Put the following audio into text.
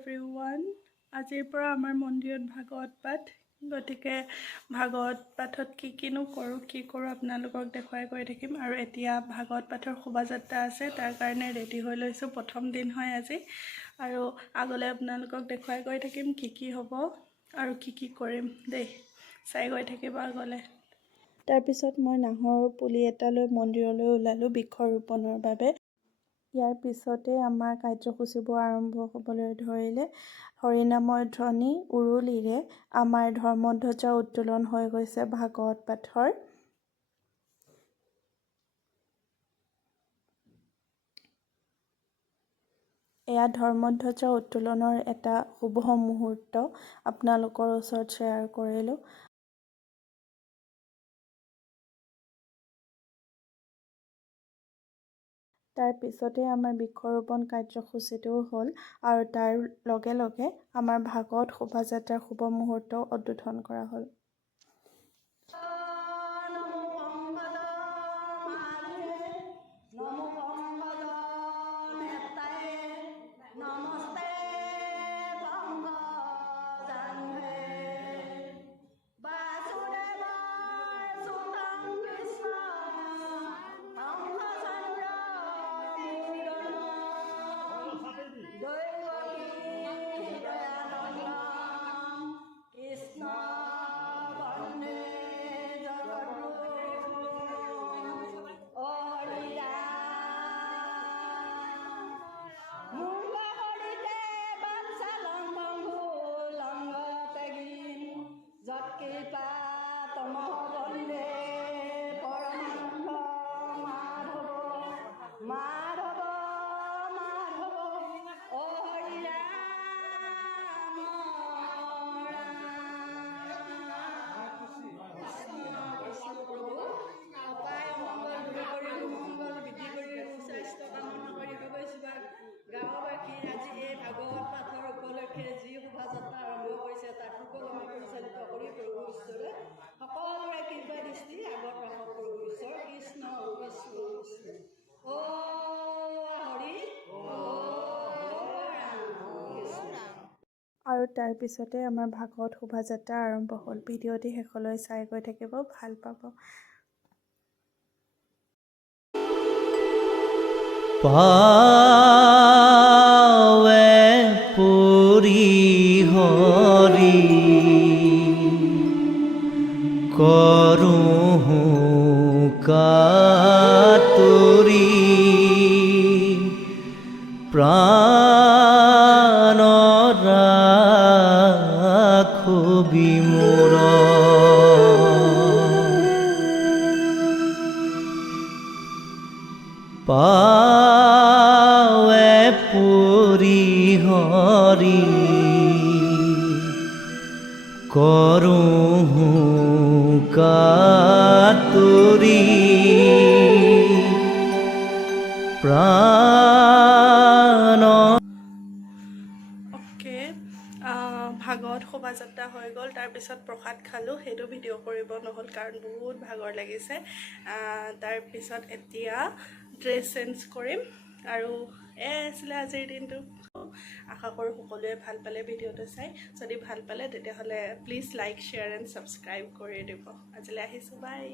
Everyone. আজিৰ পৰা আমাৰ মন্দিৰত ভাগৱত পাঠ, গতিকে ভাগৱত পাঠত কিনো কৰোঁ আপোনালোকক দেখুৱাই গৈ থাকিম। আৰু এতিয়া ভাগৱত পাঠৰ শোভাযাত্ৰা আছে, তাৰ কাৰণে ৰেডি হৈ লৈছোঁ। প্ৰথম দিন হয় আজি, আৰু আগলৈ আপোনালোকক দেখুৱাই গৈ থাকিম কি হ'ব আৰু কি কৰিম দেই, চাই গৈ থাকিব আগলৈ। তাৰপিছত মই নাহৰ পুলি এটা লৈ মন্দিৰলৈ ওলালোঁ বৃক্ষৰোপণৰ বাবে। ইয়াৰ পিছতে আমাৰ কাৰ্যসূচীবোৰ আৰম্ভ হ'বলৈ ধৰিলে। হৰিনামৰ ধ্বনি উৰুলিৰে আমাৰ ধৰ্মধ্বজা উত্তোলন হৈ গৈছে ভাগৱত পাঠৰ। এয়া ধৰ্মধ্বজা উত্তোলনৰ এটা শুভ মুহূৰ্ত আপোনালোকৰ ওচৰত শ্বেয়াৰ কৰিলোঁ। তাৰ পিছতে আমাৰ বৃক্ষৰোপণ কাৰ্যসূচীটো হ'ল, আৰু তাৰ লগে লগে আমাৰ ভাগৱত শোভাযাত্ৰাৰ শুভ মুহূৰ্ত উদ্বোধন কৰা হ'ল। গাঁওবাসীৰ আজি এই ভাগৱত পাঠৰ উপলক্ষে যি শোভাযাত্ৰা আৰম্ভ কৰিছে তাক সুকলমে পৰিচালিত কৰি প্ৰভু ঈশ্বৰে সকলোৰে কৃপা দৃষ্টি আগত ৰাখক। প্ৰভু ঈশ্বৰ কৃষ্ণ কৃষ্ণ কৃষ্ণ অ হৰি আৰু তাৰ পিছতে আমাৰ ভাগৱত শোভাযাত্ৰা আৰম্ভ হ'ল। ভিডিঅ'টি শেষলৈ চাই গৈ থাকিব, ভাল পাব। পাৱে পুৰি হৰি কৰোঁ কাতুৰি প্ৰাণ ৰাখো বিমূৰ পাৱে পুৰি হৰি কৰোঁ কাতুৰি প্ৰাণ। ভাগৱত শোভাযাত্ৰা হৈ গ'ল, তাৰপিছত প্ৰসাদ খালোঁ। সেইটো ভিডিঅ' কৰিব নহ'ল কাৰণ বহুত ভাগৰ লাগিছে। তাৰপিছত এতিয়া ড্ৰেছ চেঞ্জ কৰিম, আৰু আছিলে আজিৰ দিনটো। আশা কৰোঁ সকলোৱে ভাল পালে ভিডিঅ'টো চাই। যদি ভাল পালে তেতিয়াহ'লে please like, share and subscribe কৰি দিব। আজিলৈ আহিছোঁ, বাই।